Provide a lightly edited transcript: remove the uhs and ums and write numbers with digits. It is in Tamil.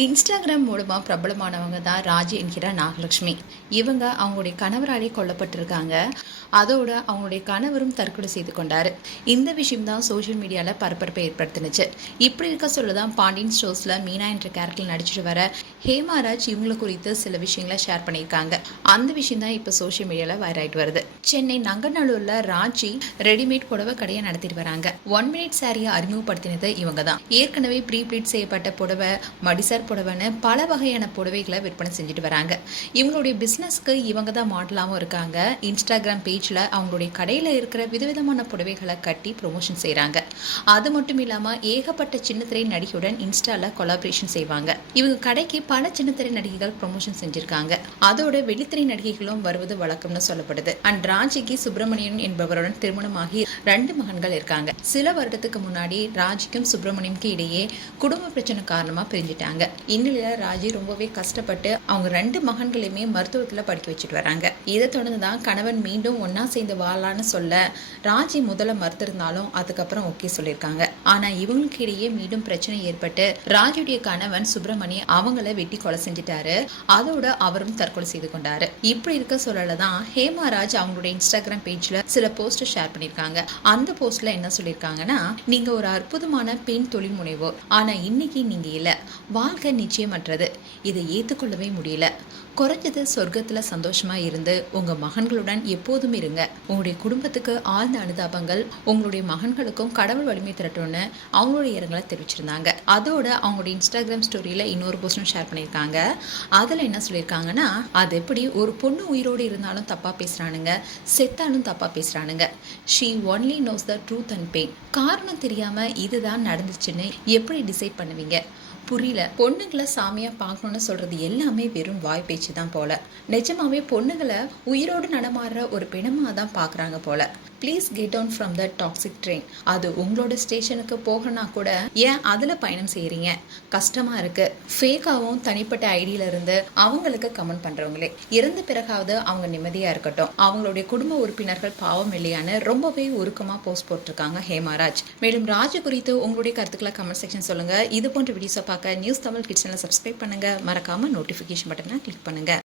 இன்ஸ்டாகிராம் மூலமா பிரபலமானவங்க தான் ராஜி என்கிற நாகலட்சுமி. இவங்க அவங்களுடைய கணவராலே கொல்லப்பட்டிருக்காங்க. அதோட அவங்களுடைய கணவரும் தற்கொலை செய்து கொண்டாரு. இந்த விஷயம் தான் சோஷியல் மீடியாவில் பரபரப்பை ஏற்படுத்தினுச்சு. இப்படி இருக்க சொல்லதான் பாண்டியன் ஸ்டோர்ஸ்ல மீனா என்ற கேரக்டர் நடிச்சிட்டு வர ஹேமாராஜ் இவங்களை குறித்து சில விஷயங்களை ஷேர் பண்ணியிருக்காங்க. அந்த விஷயம் தான் இப்போ சோஷியல் மீடியாவில் வைரல் ஆயிட்டு வருது. சென்னை நங்கநல்லூர்ல ராஜி ரெடிமேட் புடவை கடையை நடத்திட்டு வராங்க. 1 மினிட் சாரியை அறிமுகப்படுத்தினது இவங்க தான். ஏற்கனவே ப்ரீ ப்ளீட் செய்யப்பட்ட புடவை, மடிசார் புடவைன்னு பல வகையான புடவைகளை விற்பனை செஞ்சுட்டு வராங்க. இவங்களுடைய பிசினஸ்க்கு இவங்க தான் மாடலாகவும் இருக்காங்க. இன்ஸ்டாகிராம் பேஜ்ல அவங்களுடைய கடையில இருக்கிற விதவிதமான புடவைகளை கட்டி ப்ரொமோஷன் செய்யறாங்க. அது மட்டும் இல்லாம ஏகப்பட்ட சின்னத்திரை நடிகையுடன் இன்ஸ்டால கொலாபரேஷன் செய்வாங்க. இவங்க கடைக்கு பல சின்னத்திரை நடிகைகள் ப்ரொமோஷன் செஞ்சிருக்காங்க. அதோட வெள்ளித்திரை நடிகைகளும் வருவது வழக்கம்னு சொல்லப்படுது. அண்ட் ராஜிக்கு சுப்பிரமணியன் என்பவருடன் திருமணமாகி 2 மகன்கள் இருக்காங்க. சில வருடத்துக்கு முன்னாடி ராஜிக்கும் சுப்பிரமணியனுக்கு இடையே குடும்ப பிரச்சனை காரணமா பிரிஞ்சிட்டாங்க. இந்நிலையில ராஜி ரொம்பவே கஷ்டப்பட்டு அவங்க 2 மகன்களையுமே மருத்துவத்துல படிக்க வச்சுட்டு வராங்க. இதை தொடர்ந்துதான் கணவன் மீண்டும் ஒன்னா சேர்ந்து வாழலான்னு சொல்ல ராஜி முதல்ல மறுத்திருந்தாலும் அதுக்கப்புறம் ஓகே சொல்லியிருக்காங்க. ஆனா இவங்களுக்கு இடையே மீண்டும் பிரச்சனை ஏற்பட்டு ராஜியுடைய கணவன் சுப்பிரமணியம் அவங்கள வெட்டி கொலை செஞ்சுட்டாரு. அதோட அவரும் தற்கொலை செய்து கொண்டாரு. இப்படி இருக்க சொல்லதான் ஹேமாராஜ் அவங்களுடைய இன்ஸ்டாகிராம் பேஜ்ல சில போஸ்ட் ஷேர் பண்ணிருக்காங்க. அந்த போஸ்ட்ல என்ன சொல்லியிருக்காங்கன்னா, நீங்க ஒரு அற்புதமான பெண் தொழில் முனைவோர். ஆனா இன்னைக்கு நீங்க இல்ல. வாழ்க்கை நிச்சயமற்றது. இதை ஏற்றுக்கொள்ளவே முடியல. குறைஞ்சது சொர்க்கத்துல சந்தோஷமா இருந்து உங்க மகன்களுடன் எப்போதும் இருங்க. உங்களுடைய குடும்பத்துக்கு ஆழ்ந்த அனுதாபங்கள். உங்களுடைய மகன்களுக்கும் கடவுள் வலிமை திரட்டும்னு அவங்களுடைய இரங்கலை தெரிவிச்சிருந்தாங்க. அதோட அவங்களுடைய இன்ஸ்டாகிராம் ஸ்டோரியில இன்னொரு போஸ்டும் ஷேர் பண்ணியிருக்காங்க. அதுல என்ன சொல்லியிருக்காங்கன்னா, அது எப்படி ஒரு பொண்ணு உயிரோடு இருந்தாலும் தப்பா பேசுறானுங்க, செத்தாலும் தப்பா பேசுறானுங்க. She only knows the truth and pain. காரணம் தெரியாம இதுதான் நடந்துச்சுன்னு எப்படி டிசைட் பண்ணுவீங்க? புரியல. பொண்ணுங்களை சாமியா பார்க்கணும்னு சொல்றது எல்லாமே வெறும் வாய் பேச்சு தான் போல. நிஜமாவே பொண்ணுங்களை உயிரோடு நடமாடுற ஒரு பிணமா தான் பாக்குறாங்க போல. Please get down from the toxic train. அது உங்களோட ஸ்டேஷனுக்கு போகனா கூட ஏன் அதுல பயணம் செய்யறீங்க? கஷ்டமா இருக்கு. ஃபேக்காவும் தனிப்பட்ட ஐடியில இருந்து அவங்களுக்கு கமெண்ட் பண்றவங்களே இறந்த பிறகாவது அவங்க நிம்மதியா இருக்கட்டும். அவங்களுடைய குடும்ப உறுப்பினர்கள் பாவம் இல்லையான்னு ரொம்பவே உருக்கமா போஸ்ட் போட்டிருக்காங்க ஹேமாராஜ். மேலும் ராஜு குறித்து உங்களுடைய கருத்துக்களை கமெண்ட் செக்ஷன் சொல்லுங்க. இது போன்ற வீடியோஸை பார்க்க நியூஸ் தமிழ் கிட்ஸ் சேனலை சப்ஸ்கிரைப் பண்ணுங்க. மறக்காம நோட்டிஃபிகேஷன் பட்டனை கிளிக் பண்ணுங்க.